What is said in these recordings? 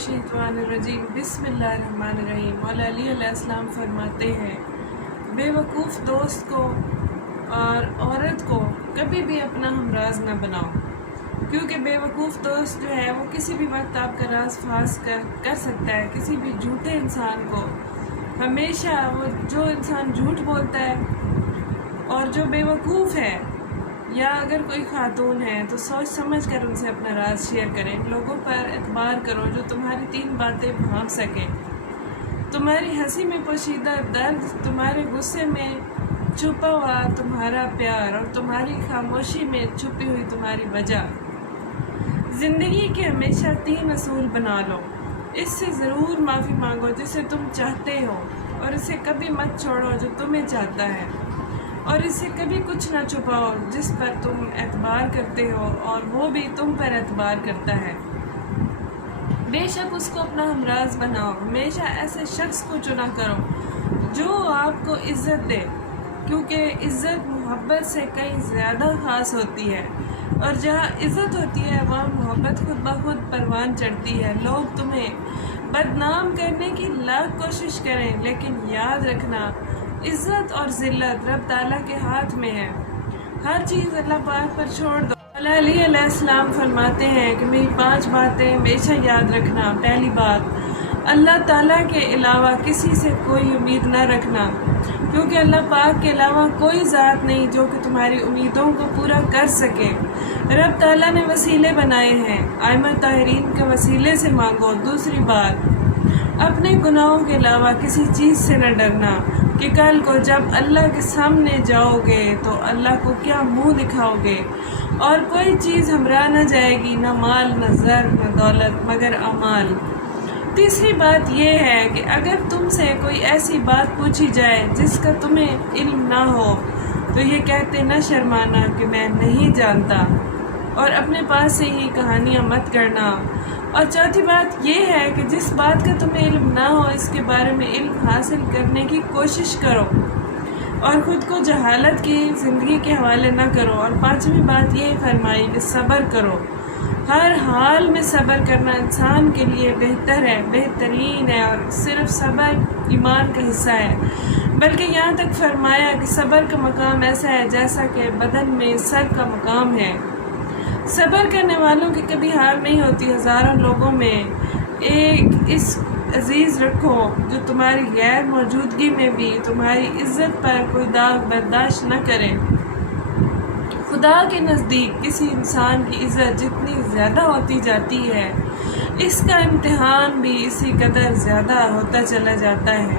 मिनश्शैतानिर्रजीम बिस्मिल्लाहिर्रहमानिर्रहीम। मौला अली अलैहिस्सलाम फरमाते हैं, बेवकूफ़ दोस्त को और औरत को कभी भी अपना हमराज न बनाओ, क्योंकि बेवकूफ़ दोस्त जो है वो किसी भी वक्त आपका राज फास कर सकता है। किसी भी झूठे इंसान को हमेशा वो जो इंसान झूठ बोलता है और जो बेवकूफ़ है, या अगर कोई खातून है तो सोच समझ कर उनसे अपना राज शेयर करें। लोगों पर एतबार करो जो तुम्हारी 3 बातें भांप सके, तुम्हारी हंसी में पोशीदा दर्द, तुम्हारे गुस्से में छुपा हुआ तुम्हारा प्यार और तुम्हारी खामोशी में छुपी हुई तुम्हारी वजह। ज़िंदगी के हमेशा 3 असूल बना लो। इससे ज़रूर माफ़ी मांगो जिसे तुम चाहते हो, और इसे कभी मत छोड़ो जो तुम्हें चाहता है, और इससे कभी कुछ ना छुपाओ जिस पर तुम एतबार करते हो और वो भी तुम पर एतबार करता है। बेशक उसको अपना हमराज बनाओ। हमेशा ऐसे शख्स को चुना करो जो आपको इज़्ज़त दे, क्योंकि इज़्ज़त मोहब्बत से कहीं ज़्यादा ख़ास होती है, और जहाँ इज़्ज़त होती है वहाँ मोहब्बत खुद ब खुद परवान चढ़ती है। लोग तुम्हें बदनाम करने की लाख कोशिश करें, लेकिन याद रखना इज़्ज़त और ज़िल्लत रब ताला के हाथ में है। हर चीज़ अल्लाह पाक पर छोड़ दो। मौला अली अलैहिस्सलाम फरमाते हैं कि मेरी 5 बातें हमेशा याद रखना। पहली बात, अल्लाह ताला के अलावा किसी से कोई उम्मीद न रखना, क्योंकि अल्लाह पाक के अलावा कोई ज़ात नहीं जो कि तुम्हारी उम्मीदों को पूरा कर सके। रब ताला ने वसीले बनाए हैं, आइमा ताहिरीन के वसीले से मांगो। दूसरी बात, अपने गुनाहों के अलावा किसी चीज़ से न डरना कि कल को जब अल्लाह के सामने जाओगे तो अल्लाह को क्या मुंह दिखाओगे, और कोई चीज़ हमरा न जाएगी, न माल, न ज़र, न दौलत, मगर अमाल। तीसरी बात यह है कि अगर तुमसे कोई ऐसी बात पूछी जाए जिसका तुम्हें इल्म ना हो तो ये कहते न शर्माना कि मैं नहीं जानता, और अपने पास से ही कहानियाँ मत करना। और चौथी बात यह है कि जिस बात का तुम्हें इल्म ना हो इसके बारे में इल्म हासिल करने की कोशिश करो, और ख़ुद को जहालत की ज़िंदगी के हवाले न करो। और 5वीं बात ये फरमाई कि सब्र करो। हर हाल में सब्र करना इंसान के लिए बेहतर है, बेहतरीन है, और सिर्फ सब्र ईमान का हिस्सा है। बल्कि यहाँ तक फरमाया कि सब्र का मकाम ऐसा है जैसा कि बदन में सर का मकाम है। सब्र करने वालों की कभी हार नहीं होती। हज़ारों लोगों में एक इस अजीज़ रखो जो तुम्हारी गैर मौजूदगी में भी तुम्हारी इज़्ज़त पर कोई दाग बर्दाश्त न करे। खुदा के नज़दीक किसी इंसान की इज़्ज़त जितनी ज़्यादा होती जाती है, इसका इम्तिहान भी इसी कदर ज़्यादा होता चला जाता है,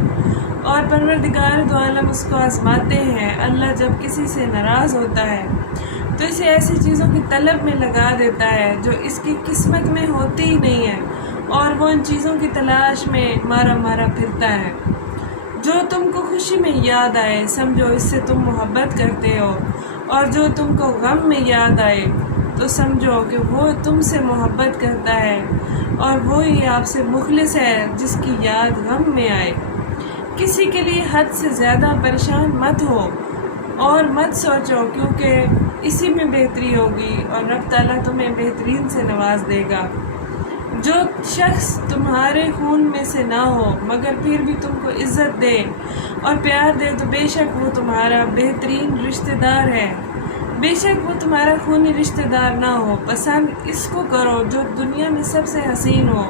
और परवरदिगार दो आलम उसको आज़माते हैं। अल्लाह जब किसी से नाराज़ होता है तो इसे ऐसी चीज़ों की तलब में लगा देता है जो इसकी किस्मत में होती ही नहीं है, और वो इन चीज़ों की तलाश में मारा मारा फिरता है। जो तुमको खुशी में याद आए समझो इससे तुम मोहब्बत करते हो, और जो तुमको गम में याद आए तो समझो कि वो तुमसे मोहब्बत करता है, और वो ही आपसे मुखलिस है जिसकी याद गम में आए। किसी के लिए हद से ज़्यादा परेशान मत हो और मत सोचो, क्योंकि इसी में बेहतरी होगी और रब ताला तुम्हें बेहतरीन से नवाज देगा। जो शख्स तुम्हारे खून में से ना हो मगर फिर भी तुमको इज़्ज़त दे और प्यार दे तो बेशक वो तुम्हारा बेहतरीन रिश्तेदार है। बेशक वो तुम्हारा खूनी रिश्तेदार ना हो। पसंद इसको करो जो दुनिया में सबसे हसीन हो,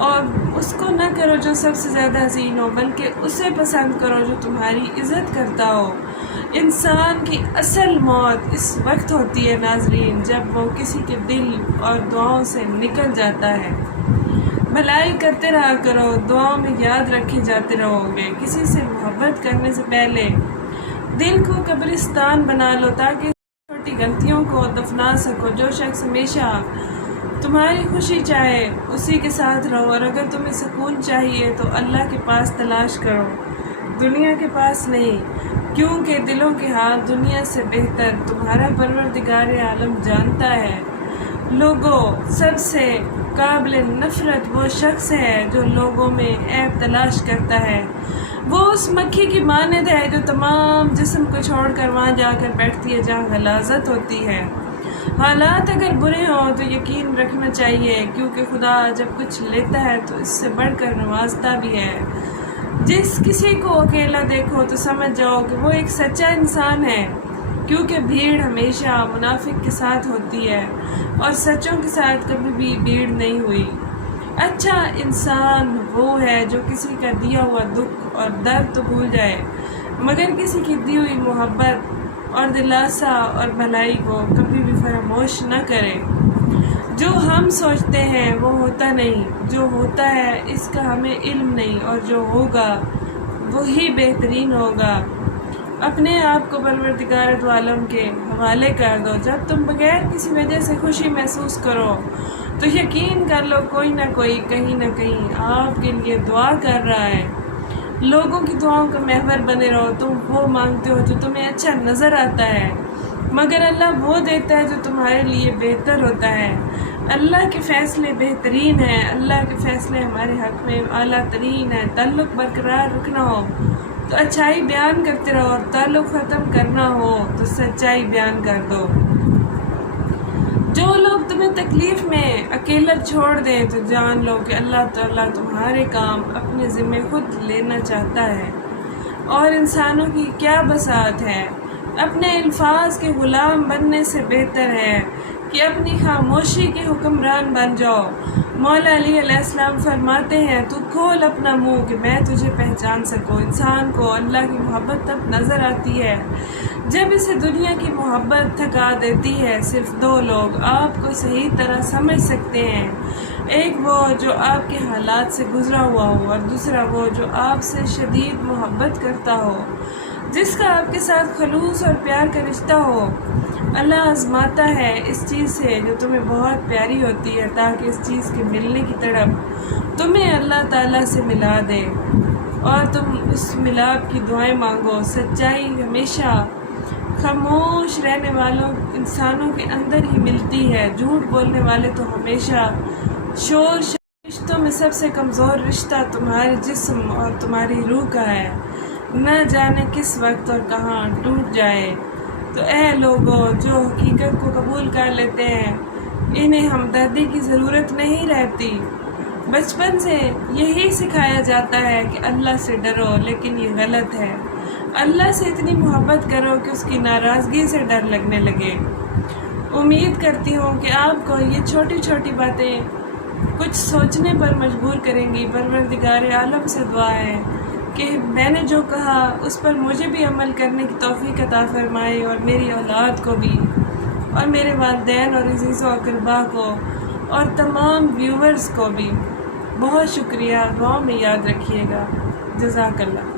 और उसको न करो जो सबसे ज़्यादा हसीन हो, बल्कि उसे पसंद करो जो तुम्हारी इज़्ज़त करता हो। इंसान की असल मौत इस वक्त होती है नाज़रीन, जब वो किसी के दिल और दुआओं से निकल जाता है। भलाई करते रहा करो, दुआओं में याद रखे जाते रहोगे। किसी से मोहब्बत करने से पहले दिल को कब्रिस्तान बना लो ताकि छोटी गलतियों को दफना सको। जो शख्स हमेशा तुम्हारी खुशी चाहे उसी के साथ रहो, और अगर तुम्हें सुकून चाहिए तो अल्लाह के पास तलाश करो, दुनिया के पास नहीं, क्योंकि दिलों के हाल दुनिया से बेहतर तुम्हारा परवरदिगार आलम जानता है। लोगों, सबसे काबिल नफ़रत वो शख्स है जो लोगों में ऐब तलाश करता है। वो उस मक्खी की मानद है जो तमाम जिस्म को छोड़कर वहाँ जाकर बैठती है जहाँ गलाज़त होती है। حالات اگر برے ہوں تو یقین رکھنا چاہیے، کیونکہ خدا جب کچھ لیتا ہے تو اس سے بڑھ کر نوازتا بھی ہے۔ جس کسی کو اکیلا دیکھو تو سمجھ جاؤ کہ وہ ایک سچا انسان ہے، کیونکہ بھیڑ ہمیشہ منافق کے ساتھ ہوتی ہے اور سچوں کے ساتھ کبھی بھی بھیڑ نہیں ہوئی۔ اچھا انسان وہ ہے جو کسی کا دیا ہوا دکھ اور درد تو بھول جائے، مگر کسی کی دی ہوئی محبت اور دلاسا اور بھلائی کو کبھی بھی فراموش نہ کرے۔ جو ہم سوچتے ہیں وہ ہوتا نہیں، جو ہوتا ہے اس کا ہمیں علم نہیں، اور جو ہوگا وہی بہترین ہوگا۔ اپنے آپ کو پروردگار دو عالم کے حوالے کر دو۔ جب تم بغیر کسی وجہ سے خوشی محسوس کرو تو یقین کر لو کوئی نہ کوئی کہیں نہ کہیں آپ کے لیے دعا کر رہا ہے۔ لوگوں کی دعاؤں کا محور بنے رہو۔ تم وہ مانگتے ہو جو تمہیں اچھا نظر آتا ہے، مگر اللہ وہ دیتا ہے جو تمہارے لیے بہتر ہوتا ہے۔ اللہ کے فیصلے بہترین ہیں، اللہ کے فیصلے ہمارے حق میں اعلیٰ ترین ہیں۔ تعلق برقرار رکھنا ہو تو اچھائی بیان کرتے رہو، اور تعلق ختم کرنا ہو تو سچائی بیان کر دو۔ جو لوگ تمہیں تکلیف میں اکیلا چھوڑ دیں تو جان لو کہ اللہ تعالیٰ تمہارے کام اپنے ذمے خود لینا چاہتا ہے، اور انسانوں کی کیا بساط ہے۔ اپنے الفاظ کے غلام بننے سے بہتر ہے کہ اپنی خاموشی کے حکمران بن جاؤ۔ مولا علی علیہ السلام فرماتے ہیں، تو کھول اپنا منہ کہ میں تجھے پہچان سکوں۔ انسان کو اللہ کی محبت تب نظر آتی ہے جب اسے دنیا کی محبت تھکا دیتی ہے۔ صرف دو لوگ آپ کو صحیح طرح سمجھ سکتے ہیں، ایک وہ جو آپ کے حالات سے گزرا ہوا ہو، اور دوسرا وہ جو آپ سے شدید محبت کرتا ہو، جس کا آپ کے ساتھ خلوص اور پیار کا رشتہ ہو۔ اللہ آزماتا ہے اس چیز سے جو تمہیں بہت پیاری ہوتی ہے، تاکہ اس چیز کے ملنے کی تڑپ تمہیں اللہ تعالیٰ سے ملا دے، اور تم اس ملاپ کی دعائیں مانگو۔ سچائی ہمیشہ خاموش رہنے والوں انسانوں کے اندر ہی ملتی ہے۔ جھوٹ بولنے والے تو ہمیشہ شور رشتوں میں سب سے کمزور رشتہ تمہارے جسم اور تمہاری روح کا ہے، نہ جانے کس وقت اور کہاں ٹوٹ جائے۔ تو اے لوگوں جو حقیقت کو قبول کر لیتے ہیں، انہیں ہمدردی کی ضرورت نہیں رہتی۔ بچپن سے یہی سکھایا جاتا ہے کہ اللہ سے ڈرو، لیکن یہ غلط ہے۔ اللہ سے اتنی محبت کرو کہ اس کی ناراضگی سے ڈر لگنے لگے۔ امید کرتی ہوں کہ آپ کو یہ چھوٹی چھوٹی باتیں کچھ سوچنے پر مجبور کریں گی۔ پروردگار عالم سے دعا ہے کہ میں نے جو کہا اس پر مجھے بھی عمل کرنے کی توفیق عطا فرمائے، اور میری اولاد کو بھی، اور میرے والدین اور عزیز و اقربا کو، اور تمام ویورز کو بھی۔ بہت شکریہ، دعاؤں میں یاد رکھیے گا۔ جزاک اللہ۔